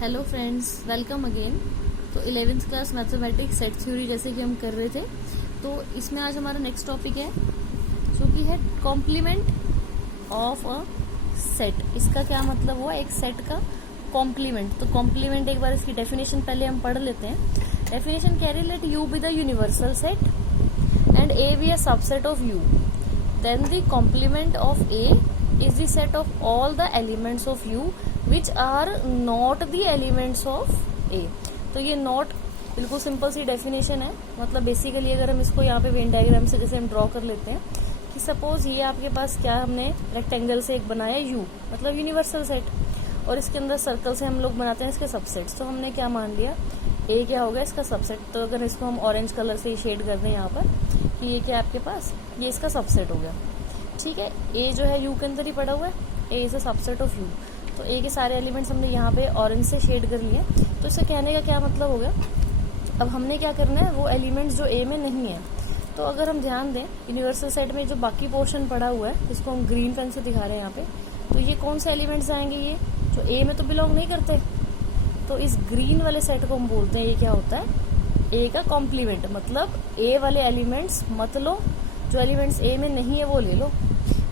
Hello friends, welcome again. तो 11th class mathematics set theory जैसे कि हम कर रहे थे, तो इसमें आज हमारा नेक्स्ट टॉपिक है जो कि है कॉम्प्लीमेंट ऑफ अ सेट। इसका क्या मतलब हुआ, एक सेट का कॉम्प्लीमेंट। तो कॉम्प्लीमेंट एक बार इसकी डेफिनेशन पहले हम पढ़ लेते हैं। डेफिनेशन कह रही है, let U be the universal set and A be a subset of U, then the complement of A is the set of all the elements of U which are not the elements of A. तो ये not बिल्कुल simple सी definition है। मतलब basically अगर हम इसको यहाँ पे वेन डायग्राम से जैसे हम ड्रॉ कर लेते हैं कि सपोज ये आपके पास क्या हमने रेक्टेंगल से एक बनाया यू, मतलब यूनिवर्सल सेट, और इसके अंदर सर्कल से हम लोग बनाते हैं इसके सबसेट्स। तो हमने क्या मान लिया, ए क्या होगा इसका सबसेट। तो अगर इसको हम ऑरेंज कलर से शेड कर दें यहाँ पर कि ये क्या आपके पास, ये इसका सबसेट हो गया। ठीक है, ए जो है यू के अंदर ही पड़ा हुआ है, A is a subset of U. तो ए के सारे एलिमेंट्स हमने यहाँ पे ऑरेंज से शेड कर लिए। तो इससे कहने का क्या मतलब हो गया, अब हमने क्या करना है, वो एलिमेंट्स जो ए में नहीं है। तो अगर हम ध्यान दें यूनिवर्सल सेट में जो बाकी पोर्शन पड़ा हुआ है, जिसको हम ग्रीन पेन से दिखा रहे हैं यहाँ पे, तो ये कौन से एलिमेंट्स आएंगे, ये जो ए में तो बिलोंग नहीं करते। तो इस ग्रीन वाले सेट को हम बोलते हैं, ये क्या होता है, ए का कॉम्प्लीमेंट। मतलब ए वाले एलिमेंट्स मत लो, जो एलिमेंट्स ए में नहीं है वो ले लो।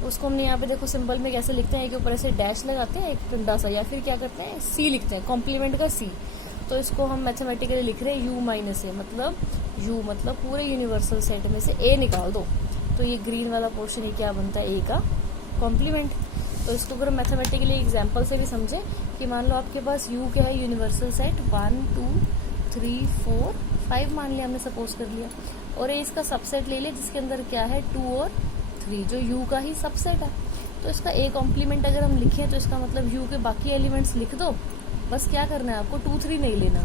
उसको हमने यहाँ पे देखो सिंपल में कैसे लिखते हैं, एक ऊपर ऐसे डैश लगाते हैं एक डंडा सा, या फिर क्या करते हैं सी लिखते हैं, कॉम्प्लीमेंट का सी। तो इसको हम मैथमेटिकली लिख रहे हैं यू माइनस ए, मतलब यू मतलब पूरे यूनिवर्सल सेट में से ए निकाल दो। तो ये ग्रीन वाला पोर्शन ये क्या बनता है, ए का कॉम्प्लीमेंट। तो इसको अगर मैथमेटिकली एग्जाम्पल से भी समझे कि मान लो आपके पास यू क्या है, यूनिवर्सल सेट 1 2 3 4 5 मान लिया हमने, सपोज कर लिया, और ए इसका सबसेट ले लिया जिसके अंदर क्या है 2 और 3, जो यू का ही सबसेट है। तो इसका ए कॉम्प्लीमेंट अगर हम लिखें तो इसका मतलब यू के बाकी एलिमेंट्स लिख दो, बस क्या करना है आपको 2 3 नहीं लेना।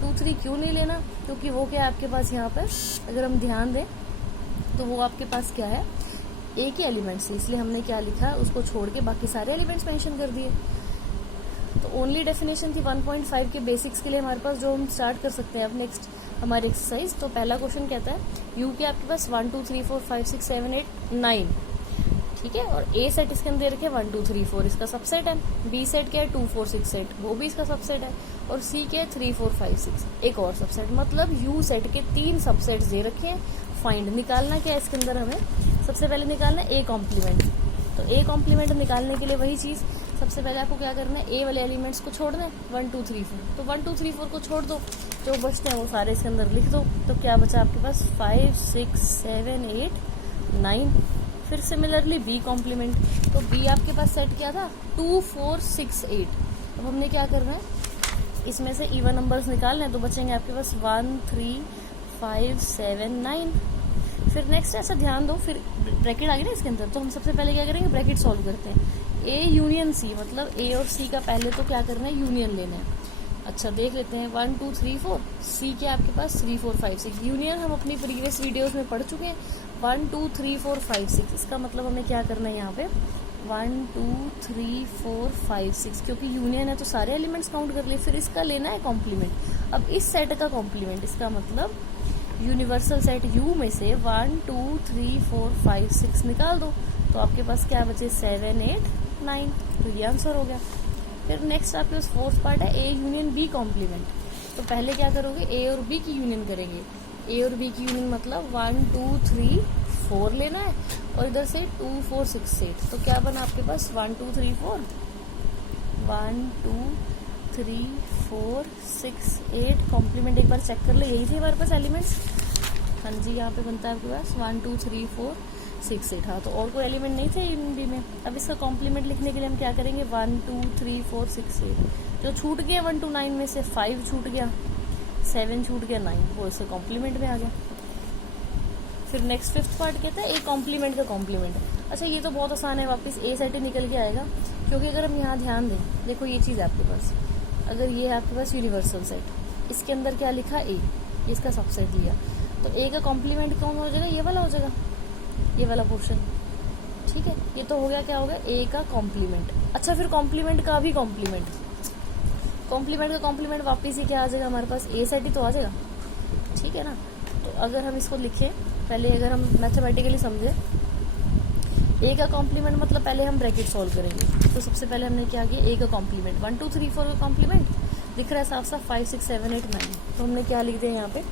2 3 क्यों नहीं लेना, क्योंकि वो क्या है आपके पास यहाँ पर अगर हम ध्यान दें तो वो आपके पास क्या है, ए के एलिमेंट्स, इसलिए हमने क्या लिखा उसको छोड़ के बाकी सारे एलिमेंट्स मेंशन कर दिए। तो ओनली डेफिनेशन थी 1.5 के बेसिक्स के लिए हमारे पास, जो हम स्टार्ट कर सकते हैं अब नेक्स्ट हमारी एक्सरसाइज। तो पहला क्वेश्चन कहता है यू के आपके पास 1 2 3 4 5 6 7 8 9, ठीक है, और ए सेट इसके अंदर रखे 1 2 3 4 इसका सबसेट है। बी सेट क्या है 2 4 6 8, वो भी इसका सबसेट है। और सी क्या है 3 4 5 6, एक और सबसेट। मतलब यू सेट के 3 सबसेट्स दे रखे हैं। फाइंड निकालना क्या है इसके अंदर, हमें सबसे पहले निकालना है ए कॉम्प्लीमेंट। तो ए कॉम्प्लीमेंट निकालने के लिए वही चीज, सबसे पहले आपको क्या करना है, ए वाले एलिमेंट्स को छोड़ना है 1 2 3 4। तो 1 2 3 4 को छोड़ दो, जो बचते हैं वो सारे इसके अंदर लिख दो। तो क्या बचा आपके पास 5 6 7 8 9। फिर सिमिलरली बी कॉम्प्लीमेंट, तो बी आपके पास सेट क्या था 2 4 6 8। अब हमने क्या करना है, इसमें से इवन नंबर्स निकालने हैं, तो बचेंगे आपके पास 1 3 5 7 9। फिर नेक्स्ट ऐसा ध्यान दो, फिर ब्रैकेट आ गई ना इसके अंदर, तो हम सबसे पहले क्या करेंगे, ब्रैकेट सॉल्व करते हैं। ए यूनियन सी, मतलब ए और सी का पहले तो क्या करना है, यूनियन लेना है। अच्छा देख लेते हैं 1 2 3 4, सी के आपके पास 3 4 5 6। यूनियन हम अपनी प्रीवियस वीडियोस में पढ़ चुके हैं, 1 2 3 4 5 6। इसका मतलब हमें क्या करना है यहाँ पे 1 2 3 4 5 6, क्योंकि यूनियन है तो सारे एलिमेंट्स काउंट कर लिए। फिर इसका लेना है कॉम्प्लीमेंट। अब इस सेट का कॉम्प्लीमेंट, इसका मतलब यूनिवर्सल सेट यू में से 1 2 3 4 5 6 निकाल दो। तो आपके पास क्या बचे 7 8 9। तो ये आंसर हो गया। फिर नेक्स्ट आपके पास फोर्थ पार्ट है ए यूनियन बी कॉम्प्लीमेंट। तो पहले क्या करोगे, ए और बी की यूनियन करेंगे। ए और बी की यूनियन मतलब 1 2 3 4 लेना है, और इधर से 2 4 6 8। तो क्या बना आपके पास 1 2 3 4 1 2 3 4 6 8। कॉम्प्लीमेंट एक बार चेक कर ले, यही थे हमारे पास एलिमेंट्स। हाँ जी, यहाँ पे बनता है आपके पास 1 2 3 4 6 8। हाँ, तो और कोई एलिमेंट नहीं थे इन बी में। अब इसका कॉम्प्लीमेंट लिखने के लिए हम क्या करेंगे 1 2 3 4 6 8। जो छूट गया 1 2 9 में से 5 छूट गया, 7 छूट गया, 9, वो इसके कॉम्प्लीमेंट में आ गया। फिर नेक्स्ट फिफ्थ पार्ट कहता है ए कॉम्प्लीमेंट का कॉम्प्लीमेंट। अच्छा ये तो बहुत आसान है, वापस ए सेट ही निकल के आएगा, क्योंकि अगर हम यहाँ ध्यान दें, देखो ये चीज़ आपके पास, अगर ये है आपके पास यूनिवर्सल सेट, इसके अंदर क्या लिखा ए, इसका सबसेट लिया, तो ए का कॉम्प्लीमेंट कौन हो जाएगा, ये वाला हो जाएगा, ये वाला पोर्शन। ठीक है, ये तो हो गया, क्या हो गया ए का कॉम्प्लीमेंट। अच्छा फिर कॉम्प्लीमेंट का भी कॉम्प्लीमेंट, कॉम्प्लीमेंट का कॉम्प्लीमेंट वापिस ही क्या आ जाएगा हमारे पास, ए सेट ही तो आ जाएगा। ठीक है ना, तो अगर हम इसको लिखें, पहले अगर हम मैथमेटिकली समझे, ए का कॉम्प्लीमेंट मतलब पहले हम ब्रैकेट सॉल्व करेंगे। तो सबसे पहले हमने क्या किया, ए का कॉम्प्लीमेंट 1 2 3 4 का कॉम्प्लीमेंट, दिख रहा है साफ साफ 5 6 7 8 9, तो हमने क्या लिख दिया यहाँ पे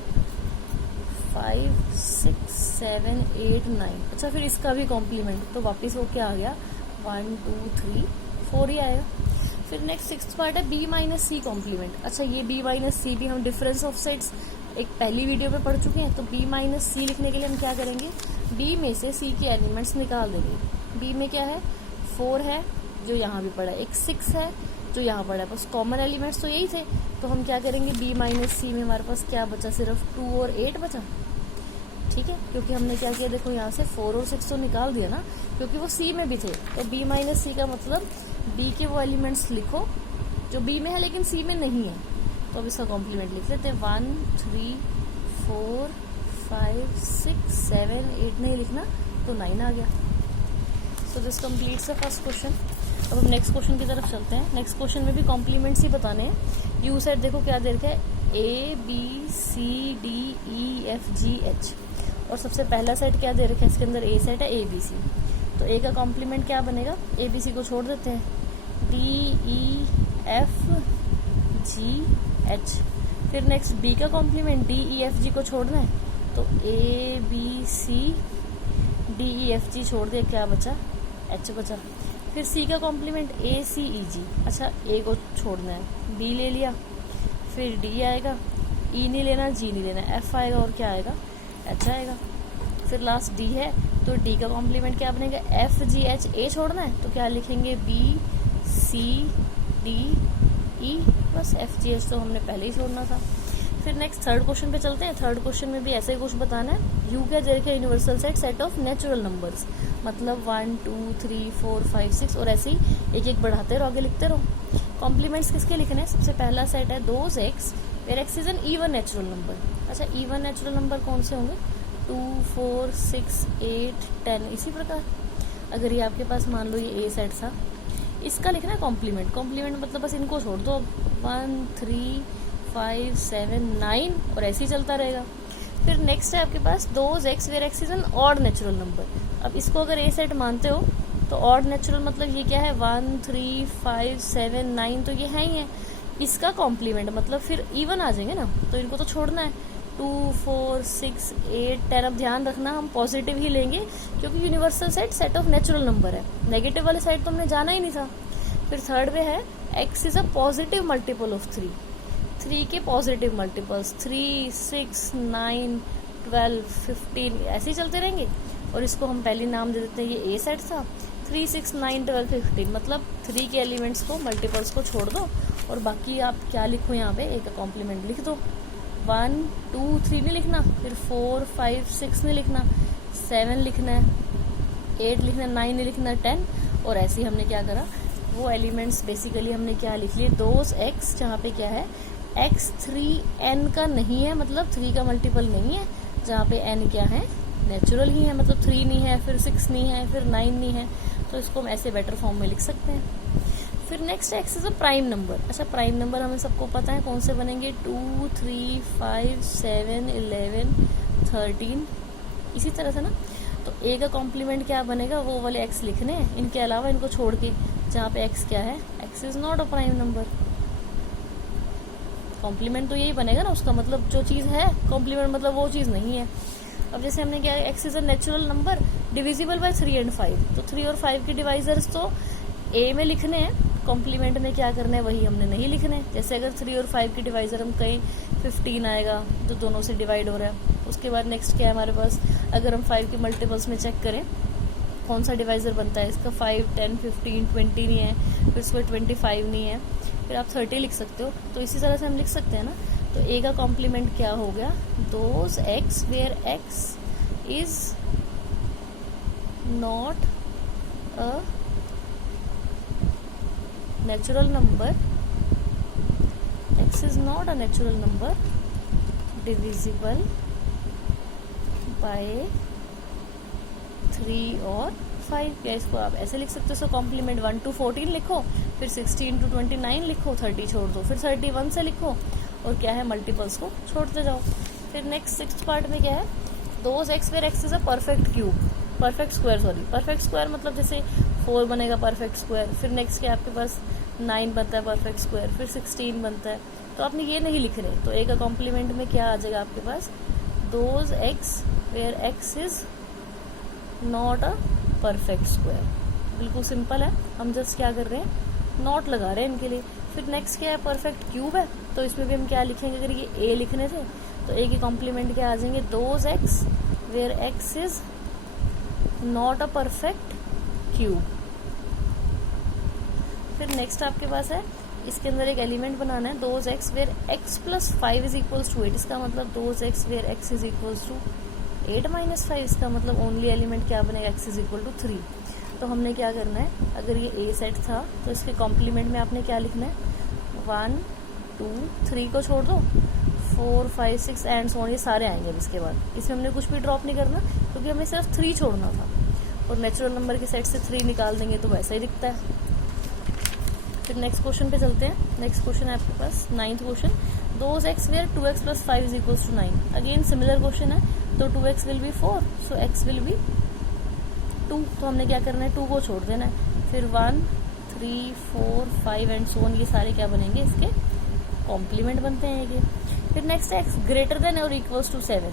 5 6 7 8 9। अच्छा फिर इसका भी कॉम्प्लीमेंट, तो वापस वो क्या आ गया 1 2 3 4 ही आएगा। फिर नेक्स्ट 6th पार्ट है b माइनस सी कॉम्प्लीमेंट। अच्छा ये b माइनस सी भी हम डिफरेंस ऑफ सेट्स एक पहली वीडियो में पढ़ चुके हैं, तो b माइनस सी लिखने के लिए हम क्या करेंगे, b में से c के एलिमेंट्स निकाल देंगे। b में क्या है 4 है जो यहाँ भी पड़ा है, एक 6 है जो यहाँ पड़ा है, बस कॉमन एलिमेंट्स तो यही थे, तो हम क्या करेंगे b माइनस सी में हमारे पास क्या बचा, सिर्फ 2 और 8 बचा। ठीक है, क्योंकि हमने क्या किया देखो यहाँ से 4 और 6 तो निकाल दिया ना, क्योंकि वो c में भी थे, तो b माइनस सी का मतलब b के वो एलिमेंट्स लिखो जो b में है लेकिन c में नहीं है। तो अब इसका कॉम्प्लीमेंट लिख लेते हैं 1 3 4 5 6 7 8 नहीं लिखना तो 9 आ गया। So this completes the first question. अब हम नेक्स्ट क्वेश्चन की तरफ चलते हैं। नेक्स्ट क्वेश्चन में भी कॉम्प्लीमेंट्स ही बताने हैं। यू सेट देखो क्या दे रखा है A B C D E F G H, और सबसे पहला सेट क्या दे रखा है, इसके अंदर A सेट है A B C, तो A का कॉम्प्लीमेंट क्या बनेगा, A B C को छोड़ देते हैं D E F G H। फिर नेक्स्ट B का complement D E F G को छोड़ना है, तो A B C D E F G छोड़ दिया, क्या बचा H बचा। फिर C का complement A C E G, अच्छा A को छोड़ना है, B ले लिया, फिर D आएगा, E नहीं लेना G नहीं लेना, F आएगा और क्या आएगा H आएगा। फिर लास्ट D है, तो D का कॉम्प्लीमेंट क्या बनेगा F G H, A छोड़ना है तो क्या लिखेंगे B C D E, बस F G H तो हमने पहले ही छोड़ना था। फिर नेक्स्ट थर्ड क्वेश्चन पे चलते हैं। थर्ड क्वेश्चन में भी ऐसे ही कुछ बताना है। यू क्या दे रखा है, universal set set of natural numbers, मतलब 1 2 3 4 5 6 और ऐसे ही एक एक बढ़ाते रहो, आगे लिखते रहो। कॉम्प्लीमेंट्स किसके लिखने हैं, सबसे पहला सेट है those x where x is an even natural number. अच्छा इवन नेचुरल नंबर कौन से होंगे, 2 4 6 8 10। इसी प्रकार अगर ये आपके पास मान लो ये ए सेट था, इसका लिखना है कॉम्प्लीमेंट। कॉम्प्लीमेंट मतलब बस इनको छोड़ दो, 1 3 5 7 9 और ऐसे ही चलता रहेगा। फिर नेक्स्ट है आपके पास those x where x is an odd natural number. अब इसको अगर ए सेट मानते हो तो ऑड नेचुरल मतलब ये क्या है 1 3 5 7 9, तो ये है ही है। इसका कॉम्प्लीमेंट मतलब फिर इवन आ जाएंगे ना, तो इनको तो छोड़ना है 2 4 6 8 10। अब ध्यान रखना हम पॉजिटिव ही लेंगे क्योंकि universal set set of natural number है, नेगेटिव वाले साइड तो हमने जाना ही नहीं था। फिर थर्ड में है x is a positive multiple of 3, 3 के पॉजिटिव मल्टीपल्स 3 6 9 12 15 ऐसे ही चलते रहेंगे। और इसको हम पहले नाम दे देते हैं, ये ए सेट था 3 6 9 12 15, मतलब 3 के एलिमेंट्स को मल्टीपल्स को छोड़ दो और बाकी आप क्या लिखो यहाँ पे एक कॉम्प्लीमेंट लिख दो। 1 2 3 नहीं लिखना, फिर 4 5 6 नहीं लिखना, 7 लिखना है, 8 लिखना है, 9 नहीं लिखना, 10। और ऐसे ही हमने क्या करा, वो एलिमेंट्स बेसिकली हमने क्या लिख लिए दोज एक्स, जहाँ पे क्या है x 3n का नहीं है, मतलब 3 का मल्टीपल नहीं है, जहाँ पे n क्या है नेचुरल ही है, मतलब 3 नहीं है, फिर 6 नहीं है, फिर 9 नहीं है, तो इसको हम ऐसे बेटर फॉर्म में लिख सकते हैं। फिर next x is a prime number. अच्छा प्राइम नंबर हमें सबको पता है कौन से बनेंगे, 2 3 5 7 11 13, इसी तरह से ना। तो ए का कॉम्प्लीमेंट क्या बनेगा, वो वाले एक्स लिखने हैं, इनके अलावा इनको छोड़ के, जहाँ पे एक्स क्या है, x is not a prime number. Complement तो यही बनेगा ना, उसका मतलब जो चीज़ है, कॉम्प्लीमेंट मतलब वो चीज़ नहीं है। अब जैसे हमने क्या, x is a natural number divisible by 3 and 5, तो 3 और 5 के डिवाइजर्स तो ए में लिखने हैं, कॉम्प्लीमेंट में क्या करना है वही हमने नहीं लिखने हैं। जैसे अगर 3 और 5 के डिवाइजर हम कहीं 15 आएगा तो दोनों से डिवाइड हो रहा है। उसके बाद नेक्स्ट क्या है हमारे पास, अगर हम 5 के मल्टीपल्स में चेक करें कौन सा डिवाइजर बनता है इसका, 5 10 15 20 नहीं है, फिर उसमें 25 नहीं है, फिर आप 30 लिख सकते हो। तो इसी तरह से हम लिख सकते हैं ना। तो ए का कॉम्प्लीमेंट क्या हो गया, those x where x is not a natural number, x is not a natural number divisible by 3 और 5। या इसको आप ऐसे लिख सकते हो, सो कॉम्प्लीमेंट 1 to 14 लिखो, फिर 16 to 29 लिखो, 30 छोड़ दो, फिर 31 से लिखो और क्या है मल्टीपल्स को छोड़ते जाओ। फिर नेक्स्ट 6th पार्ट में क्या है, those x where x is a perfect cube, perfect square, sorry perfect square मतलब जैसे 4 बनेगा परफेक्ट स्क्वायर। फिर नेक्स्ट क्या आपके पास 9 बनता है परफेक्ट स्क्वायर, फिर 16 बनता है। तो आपने ये नहीं लिख रहे, तो ए का कॉम्प्लीमेंट में क्या आ जाएगा आपके पास, those x where x is not a perfect square. बिल्कुल सिंपल है, हम जस्ट क्या कर रहे हैं, नॉट लगा रहे हैं इनके लिए। फिर नेक्स्ट क्या है, परफेक्ट क्यूब है, तो इसमें भी हम क्या लिखेंगे, अगर ये ए लिखने थे तो ए के कॉम्प्लीमेंट क्या आ जाएंगे, those x where x is not a perfect cube. फिर नेक्स्ट आपके पास है, इसके अंदर एक एलिमेंट बनाना है, those x where x plus 5 is equals to 8। इसका मतलब those x where x is equals to 8 minus 5। इसका मतलब ओनली एलिमेंट क्या बनेगा, एक्स इज इक्वल टू 3। तो हमने क्या करना है, अगर ये ए सेट था तो इसके कॉम्प्लीमेंट में आपने क्या लिखना है, 1 2 3 को छोड़ दो, 4 5 6 एंड सो ऑन, ये सारे आएंगे। अब इसके बाद इसमें हमने कुछ भी ड्रॉप नहीं करना, क्योंकि हमें सिर्फ 3 छोड़ना था, और नेचुरल नंबर के सेट से 3 निकाल देंगे तो वैसा ही दिखता है। फिर नेक्स्ट क्वेश्चन पे चलते हैं। नेक्स्ट क्वेश्चन है आपके पास 9th question, those x where 2x plus 5 is equals to 9। Again similar question है, तो 2x will be 4, so x will be 2। तो हमने क्या करना है, 2 को छोड़ देना है। फिर 1 3 4 5 एंड सो ऑन, ये सारे क्या बनेंगे, इसके कॉम्प्लीमेंट बनते हैं ये। फिर नेक्स्ट है x ग्रेटर देन और इक्वल्स टू 7।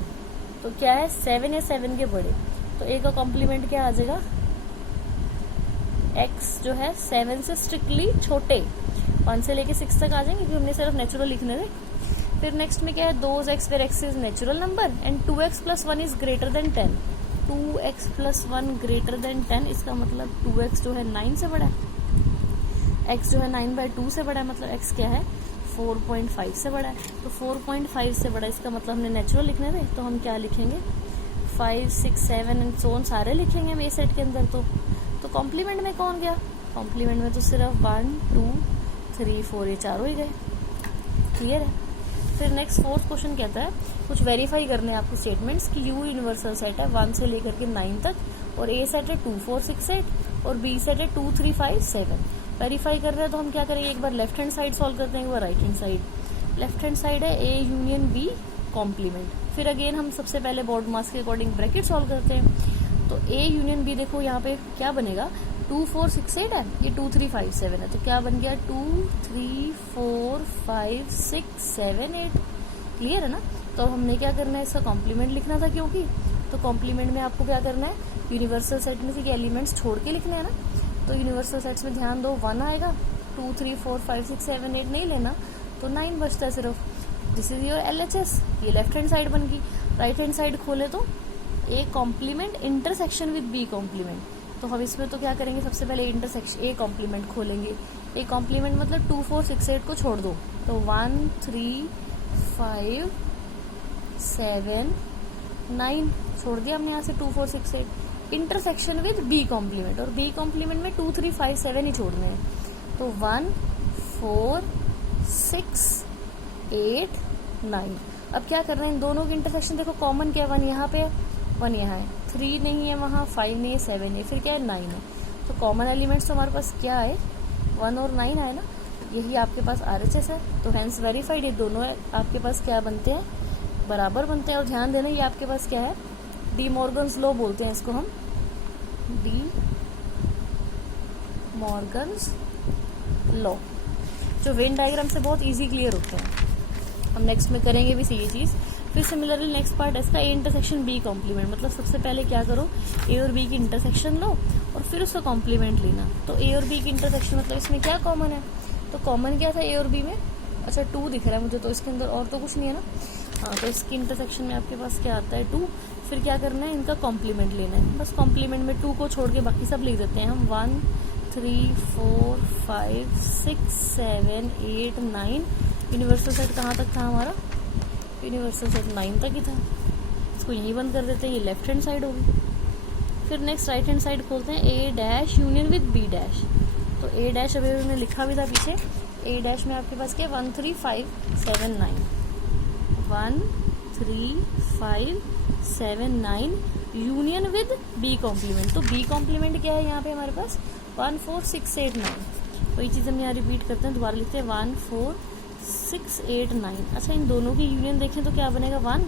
तो क्या है, 7 या 7 के बड़े, तो a का कॉम्प्लीमेंट क्या आ जाएगा, x जो है 7 से स्ट्रिक्टली छोटे, 1 से लेके 6 तक आ जाएंगे, क्योंकि हमने सिर्फ नेचुरल लिखने थे। फिर नेक्स्ट में क्या है, those x where x is natural number and 2x plus 1 is greater than 10। 2x plus 1 greater than 10, इसका मतलब 2x जो है 9 से बड़ा है, x जो है 9/2 से बड़ा है, मतलब x क्या है, 4.5 से बड़ा है। तो 4.5 से बड़ा, इसका मतलब हमने नेचुरल लिखने थे, तो हम क्या लिखेंगे, 5 6 7 एंड सो ऑन सारे लिखेंगे हम ए सेट के अंदर। तो कॉम्प्लीमेंट में कौन गया, कॉम्प्लीमेंट में तो सिर्फ 1 2 3 4 ये चारों ही गए। क्लियर है। फिर नेक्स्ट 4th क्वेश्चन कहता है, कुछ वेरीफाई करने हैं आपको स्टेटमेंट्स कि यू यूनिवर्सल सेट है 1 से लेकर के 9 तक, और ए सेट है 2 4 6 8 और बी सेट है 2 3 5 7। वेरीफाई कर रहे हैं तो हम क्या करेंगे, एक बार लेफ्ट हैंड साइड सॉल्व करते हैं, एक बार right hand side. Left hand side है ए यूनियन बी कॉम्प्लीमेंट। फिर अगेन हम सबसे पहले बोर्ड मास के अकॉर्डिंग ब्रैकेट सॉल्व करते हैं। तो ए यूनियन बी, देखो यहाँ पे क्या बनेगा, 2 4 6 8 है, ये 2 3 5 7 है, तो क्या बन गया 2 3 4 5 6 7 8। क्लियर है ना। तो हमने क्या करना है, इसका कॉम्प्लीमेंट लिखना था, क्योंकि तो कॉम्प्लीमेंट में आपको क्या करना है, यूनिवर्सल सेट में से एलिमेंट्स छोड़ के लिखने हैं ना। तो यूनिवर्सल सेट्स में ध्यान दो, 1 आएगा, 2 3 4 5 6 7 8 नहीं लेना, तो 9 बचता है सिर्फ। This is your LHS। ये लेफ्ट हैंड साइड बन गई। राइट हैंड साइड खोले तो A complement intersection with B complement. तो हम इसमें तो क्या करेंगे, सबसे पहले इंटरसेक्शन ए कॉम्प्लीमेंट खोलेंगे। ए कॉम्प्लीमेंट मतलब 2 4 6 8 को छोड़ दो, तो 1 3 5 7 9 छोड़ दिया हमने यहाँ से 2 4 6 8। इंटरसेक्शन विद बी कॉम्प्लीमेंट, और बी कॉम्प्लीमेंट में 2 3 5 7 ही छोड़ने हैं, तो 1 4 6 8 9। अब क्या कर रहे हैं, इन दोनों की इंटरसेक्शन देखो, कॉमन क्या है, 1 यहाँ पे है, 1 यहाँ है, 3 नहीं है वहाँ, 5 नहीं है, 7 है, फिर क्या है 9 है। तो कॉमन एलिमेंट्स तो हमारे पास क्या है, 1 और 9 है ना, यही आपके पास RHS है। तो हैंस वेरीफाइड, ये दोनों आपके पास क्या बनते हैं, बराबर बनते हैं। और ध्यान देना, ये आपके पास क्या है, डी मॉर्गन्स लॉ बोलते हैं इसको हम, डी मॉर्गन्स लॉ, जो वेन डायग्राम से बहुत इजी क्लियर होते हैं। हम नेक्स्ट में करेंगे भी ये चीज। फिर सिमिलरली नेक्स्ट पार्ट है इसका, ए इंटरसेक्शन बी कॉम्प्लीमेंट। मतलब सबसे पहले क्या करो, ए और बी की इंटरसेक्शन लो और फिर उसका कॉम्प्लीमेंट लेना। तो ए और बी की इंटरसेक्शन मतलब इसमें क्या कॉमन है, तो कॉमन क्या था ए और बी में, अच्छा 2 दिख रहा है मुझे, तो इसके अंदर और तो कुछ नहीं है ना। हाँ, तो इसकी इंटरसेक्शन में आपके पास क्या आता है 2। फिर क्या करना है, इनका कॉम्प्लीमेंट लेना है। बस कॉम्प्लीमेंट में 2 को छोड़ के बाकी सब लिख देते हैं हम, 1 3 4 5 6 7 8 9। यूनिवर्सल सेट कहाँ तक था हमारा, यूनिवर्सल सेट 9 तक ही था। इसको यहीं बंद कर देते हैं, ये लेफ्ट हैंड साइड होगी। फिर नेक्स्ट राइट हैंड साइड खोलते हैं, A dash union with B dash. तो ए डैश अभी उन्होंने लिखा भी था पीछे, ए डैश में आपके पास क्या है, 1 3 5 7 9, 1 3 5 7 9 यूनियन विद बी कॉम्प्लीमेंट। तो बी कॉम्प्लीमेंट क्या है यहाँ पे हमारे पास, 1 4 6 8 9। वही चीज हम यहाँ रिपीट करते हैं, दोबारा लिखते हैं 1 4 6 8 9। अच्छा, इन दोनों की यूनियन देखें तो क्या बनेगा, 1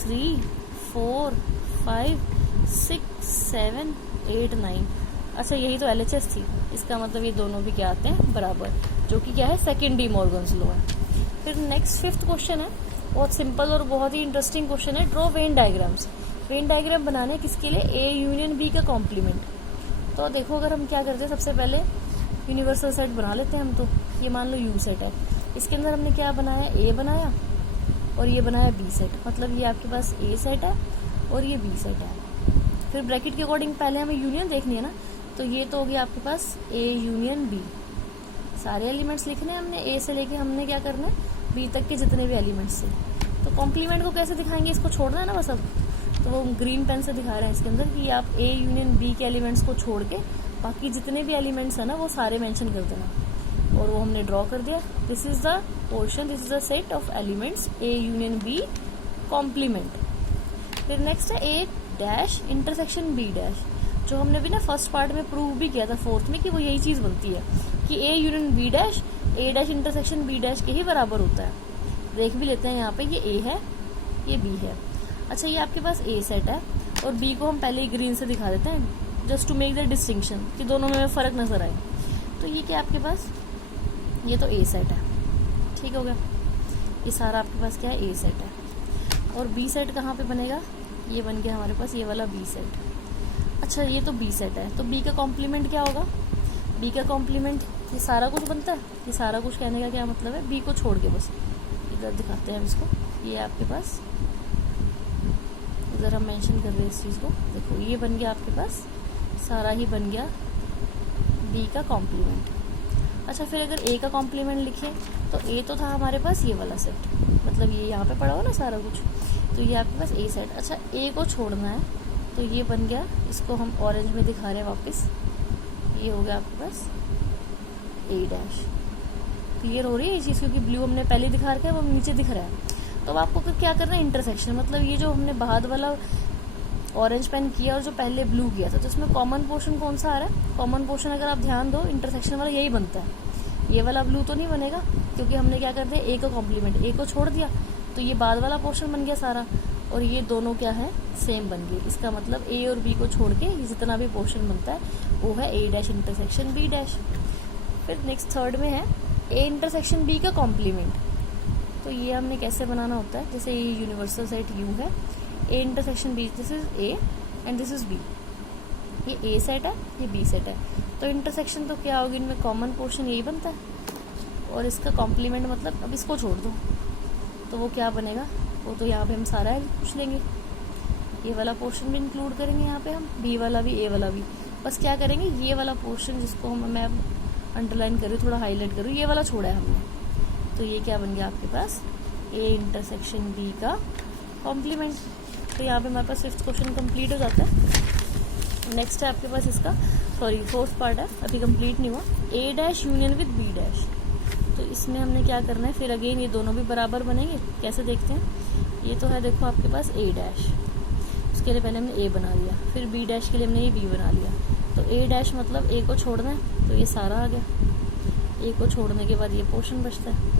3 4 5 6 7 8 9। अच्छा यही तो LHS थी, इसका मतलब ये दोनों भी क्या आते हैं बराबर, जो कि क्या है सेकेंड डी मॉर्गन्स लॉ है। फिर नेक्स्ट 5th क्वेश्चन है, बहुत सिंपल और बहुत ही इंटरेस्टिंग क्वेश्चन है। Draw Venn diagrams. Venn diagram बनाने किसके लिए, A यूनियन B का कॉम्प्लीमेंट। तो देखो अगर हम क्या करते हैं, सबसे पहले यूनिवर्सल सेट बना लेते हैं हम। तो ये मान लो U सेट है, इसके अंदर हमने क्या बनाया, A बनाया और ये बनाया B सेट, मतलब ये आपके पास A सेट है और ये B सेट है। फिर ब्रैकेट के अकॉर्डिंग पहले हमें यूनियन देखनी है ना, तो ये तो हो गया आपके पास A यूनियन B। सारे एलिमेंट्स लिखने हैं हमने, A से लेके हमने क्या करना है B तक के जितने भी एलिमेंट्स से। तो कॉम्प्लीमेंट को कैसे दिखाएंगे, इसको छोड़ना है ना बस अब, तो वो ग्रीन पेन से दिखा रहे हैं इसके अंदर कि आप A यूनियन B के एलिमेंट्स को छोड़ के बाकी जितने भी एलिमेंट्स है ना वो सारे मेंशन कर देना, और वो हमने ड्रॉ कर दिया। This is the portion, this is the set of elements A union B complement. फिर नेक्स्ट है A dash intersection B dash, जो हमने भी ना फर्स्ट पार्ट में प्रूव भी किया था 4th में कि वो यही चीज बनती है कि A union B dash A dash intersection B dash के ही बराबर होता है। देख भी लेते हैं यहाँ पे, ये A है ये B है। अच्छा ये आपके पास A सेट है और B को हम pहले ही ग्रीन से दिखा देते हैं just to make the distinction कि दोनों में फर्क नजर आए। तो ये क्या आपके पास, ये तो A सेट है, ठीक हो गया। ये सारा आपके पास क्या है, A सेट है। और B सेट कहाँ पे बनेगा, ये बन गया हमारे पास ये वाला B सेट। अच्छा ये तो B सेट है, तो B का कॉम्प्लीमेंट क्या होगा, B का कॉम्प्लीमेंट ये सारा कुछ बनता है। ये सारा कुछ कहने का क्या मतलब है, B को छोड़ के बस इधर दिखाते हैं हम इसको। ये आपके पास इधर हम मेंशन कर रहे हैं इस चीज़ को, देखो ये बन गया आपके पास, सारा ही बन गया B का कॉम्प्लीमेंट। अच्छा फिर अगर A का कॉम्प्लीमेंट लिखे तो A तो था हमारे पास ये वाला सेट, मतलब ये यहाँ पे पड़ा हो ना सारा कुछ, तो ये आपके पास A सेट। अच्छा A को छोड़ना है तो ये बन गया, इसको हम ऑरेंज में दिखा रहे हैं वापस, ये हो गया आपके पास A डैश। क्लियर हो रही है ये चीज़, क्योंकि ब्लू हमने पहले दिखा रखा है, वो नीचे दिख रहा है। तो अब आपको क्या करना है, इंटरसेक्शन, मतलब ये जो हमने बाद वाला ऑरेंज पेन किया और जो पहले ब्लू किया था, तो इसमें कॉमन पोर्शन कौन सा आ रहा है, कॉमन पोर्शन अगर आप ध्यान दो इंटरसेक्शन वाला यही बनता है। ये वाला ब्लू तो नहीं बनेगा क्योंकि हमने क्या कर दिया, A का कॉम्प्लीमेंट A को छोड़ दिया, तो ये बाद वाला पोर्शन बन गया सारा, और ये दोनों क्या है सेम बन गए। इसका मतलब A और B को छोड़ के ये जितना भी पोर्शन बनता है वो है A dash intersection B dash. फिर नेक्स्ट थर्ड में है A इंटरसेक्शन B का कॉम्प्लीमेंट। तो ये हमने कैसे बनाना होता है, जैसे ये यूनिवर्सल सेट U है, A intersection B, this is A and this is B। ये A सेट है ये B सेट है, तो इंटरसेक्शन तो क्या होगी, इनमें कॉमन पोर्शन यही बनता है, और इसका कॉम्प्लीमेंट मतलब अब इसको छोड़ दो तो वो क्या बनेगा, वो तो यहाँ पे हम सारा है पूछ लेंगे, ये वाला पोर्शन भी इंक्लूड करेंगे यहाँ पे हम, B वाला भी A वाला भी। बस क्या करेंगे, ये वाला पोर्शन जिसको मैं अंडरलाइन करूँ, थोड़ा हाईलाइट करूँ, ये वाला छोड़ा है हमने, तो ये क्या बन गया आपके पास A इंटरसेक्शन B का कॉम्प्लीमेंट। तो यहाँ पे हमारे पास 5th क्वेश्चन कंप्लीट हो जाता है। नेक्स्ट है आपके पास इसका, सॉरी 4th पार्ट है, अभी कंप्लीट नहीं हुआ, A dash union with B dash. तो इसमें हमने क्या करना है, फिर अगेन ये दोनों भी बराबर बनेंगे, कैसे देखते हैं। ये तो है देखो आपके पास A डैश, उसके लिए पहले हमने A बना लिया, फिर B डैश के लिए हमने ये B बना लिया। तो A डैश मतलब A को छोड़ना है, तो ये सारा आ गया, A को छोड़ने के बाद ये पोर्शन बचता है।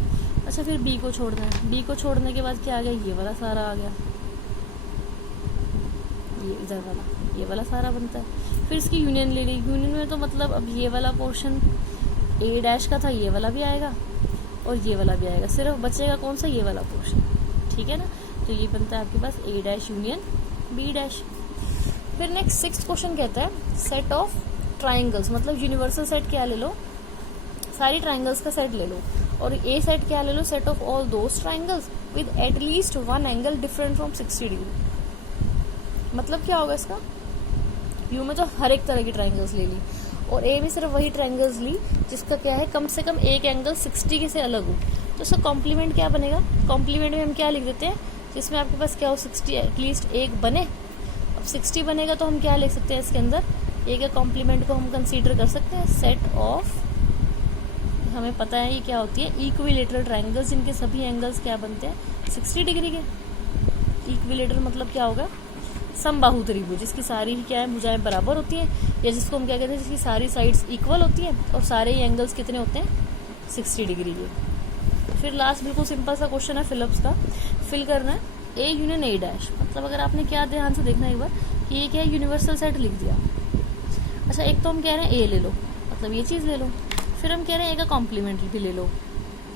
अच्छा फिर B को छोड़ना है, B को छोड़ने के बाद क्या आ गया, ये वाला सारा आ गया, ये इधर वाला, ये वाला सारा बनता है। फिर इसकी यूनियन ले ली, यूनियन में तो मतलब अब ये वाला पोर्शन A डैश का था, ये वाला भी आएगा और ये वाला भी आएगा, सिर्फ बचेगा कौन सा, ये वाला पोर्शन, ठीक है ना। तो ये बनता है आपके पास A dash union B dash. फिर नेक्स्ट 6th क्वेश्चन कहता है सेट ऑफ ट्राइंगल्स, मतलब यूनिवर्सल सेट क्या ले लो, सारी ट्राइंगल्स का सेट ले लो, और A सेट क्या ले लो, set of all those triangles with at least one angle different from 60 degree. मतलब क्या होगा इसका, U में तो हर एक तरह की ट्राइंगल्स ले ली, और A में सिर्फ वही ट्राइंगल्स ली जिसका क्या है कम से कम एक एंगल 60 के से अलग हो। तो इसका कॉम्प्लीमेंट क्या बनेगा, कॉम्प्लीमेंट में हम क्या लिख देते हैं, जिसमें आपके पास क्या हो 60 एटलीस्ट एक बने। अब 60 बनेगा तो हम क्या लिख सकते हैं इसके अंदर, A के कॉम्प्लीमेंट को हम कंसीडर कर सकते हैं सेट ऑफ, हमें पता है ये क्या होती है, इक्विलेटरल ट्राइंगल्स जिनके सभी एंगल्स क्या बनते हैं 60 डिग्री के। इक्विलेटरल मतलब क्या होगा, समबाहु त्रिभुज जिसकी सारी ही क्या है भुजाएं बराबर होती हैं, या जिसको हम क्या कहते हैं जिसकी सारी साइड्स इक्वल होती हैं और सारे ही एंगल्स कितने होते हैं 60 डिग्री के। फिर लास्ट बिल्कुल सिंपल सा क्वेश्चन है फिलिप्स का, फिल करना है A यूनियन A डैश। मतलब अगर आपने क्या ध्यान से देखना एक बार कि ये क्या है यूनिवर्सल सेट लिख दिया। अच्छा, एक तो हम कह रहे हैं ए ले लो, मतलब ये चीज़ ले लो, फिर हम कह रहे हैं ए का कॉम्प्लीमेंट भी ले लो,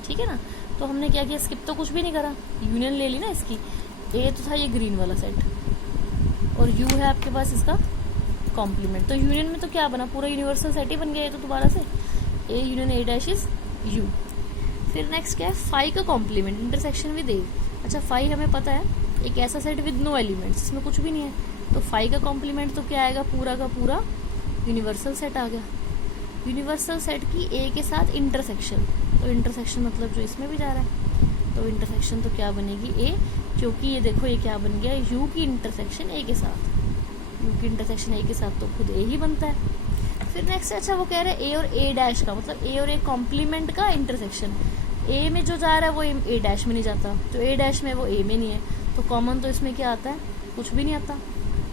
ठीक है ना। तो हमने क्या किया, स्किप तो कुछ भी नहीं करा, यूनियन ले ली ना इसकी। ए तो था ये ग्रीन वाला सेट और यू है आपके पास इसका कॉम्प्लीमेंट, तो यूनियन में तो क्या बना, पूरा यूनिवर्सल सेट ही बन गया ये तो दोबारा से, A union A dash is you. फिर नेक्स्ट क्या है, फाई का कॉम्प्लीमेंट इंटरसेक्शन विद ए। अच्छा, फाई हमें पता है एक ऐसा सेट विद नो एलिमेंट्स, इसमें कुछ भी नहीं है, तो फाई का कॉम्प्लीमेंट तो क्या आएगा, पूरा का पूरा यूनिवर्सल सेट आ गया। यूनिवर्सल सेट की ए के साथ इंटरसेक्शन, तो इंटरसेक्शन मतलब जो इसमें भी जा रहा है, तो इंटरसेक्शन तो क्या बनेगी ए, क्योंकि ये देखो ये क्या बन गया, यू की इंटरसेक्शन ए के साथ, यू की इंटरसेक्शन ए के साथ तो खुद ए ही बनता है। फिर नेक्स्ट, अच्छा वो कह रहे हैं ए और ए डैश का, मतलब ए और ए कॉम्प्लीमेंट का इंटरसेक्शन, ए में जो जा रहा है वो ए डैश में नहीं जाता, तो ए डैश में वो ए में नहीं है, तो कॉमन तो इसमें क्या आता है, कुछ भी नहीं आता।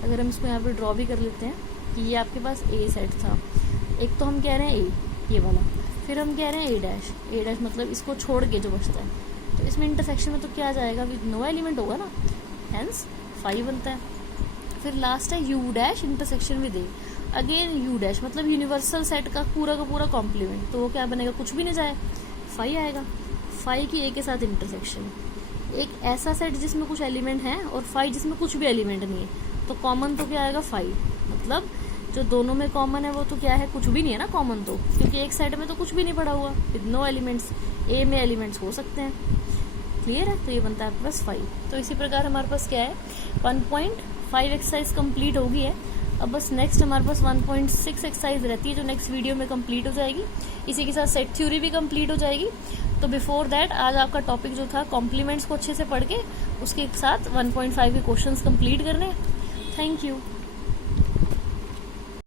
अगर हम इसको यहाँ पे ड्रॉ भी कर लेते हैं कि ये आपके पास ए सेट था, एक तो हम कह रहे हैं ए, ये वाला, फिर हम कह रहे हैं ए डैश मतलब इसको छोड़ के जो बचता है, तो इसमें इंटरसेक्शन में तो क्या जाएगा, विद नो एलिमेंट होगा ना, हेंस फाई बनता है। फिर लास्ट है you dash intersection with A, again you dash मतलब यूनिवर्सल सेट का पूरा कॉम्प्लीमेंट, तो वो क्या बनेगा, कुछ भी नहीं जाए, फाई आएगा। फाई की ए के साथ इंटरसेक्शन, एक ऐसा सेट जिसमें कुछ एलिमेंट है और फाई जिसमें कुछ भी एलिमेंट नहीं है, तो कॉमन तो क्या आएगा, फाई, मतलब जो दोनों में कॉमन है वो तो क्या है, कुछ भी नहीं है ना कॉमन, तो क्योंकि एक सेट में तो कुछ भी नहीं पड़ा हुआ, विद नो एलिमेंट्स, ए में एलिमेंट्स हो सकते हैं, क्लियर है। तो ये बनता है आपके पास 5। तो इसी प्रकार हमारे पास क्या है, 1.5 एक्सरसाइज कंप्लीट हो गई है। अब बस नेक्स्ट हमारे पास 1.6 एक्सरसाइज रहती है जो नेक्स्ट वीडियो में कंप्लीट हो जाएगी, इसी के साथ सेट थ्योरी भी कंप्लीट हो जाएगी। तो बिफोर दैट आज आपका टॉपिक जो था कॉम्प्लीमेंट्स को अच्छे से पढ़ के उसके साथ 1.5 के क्वेश्चंस कंप्लीट करने। Thank you.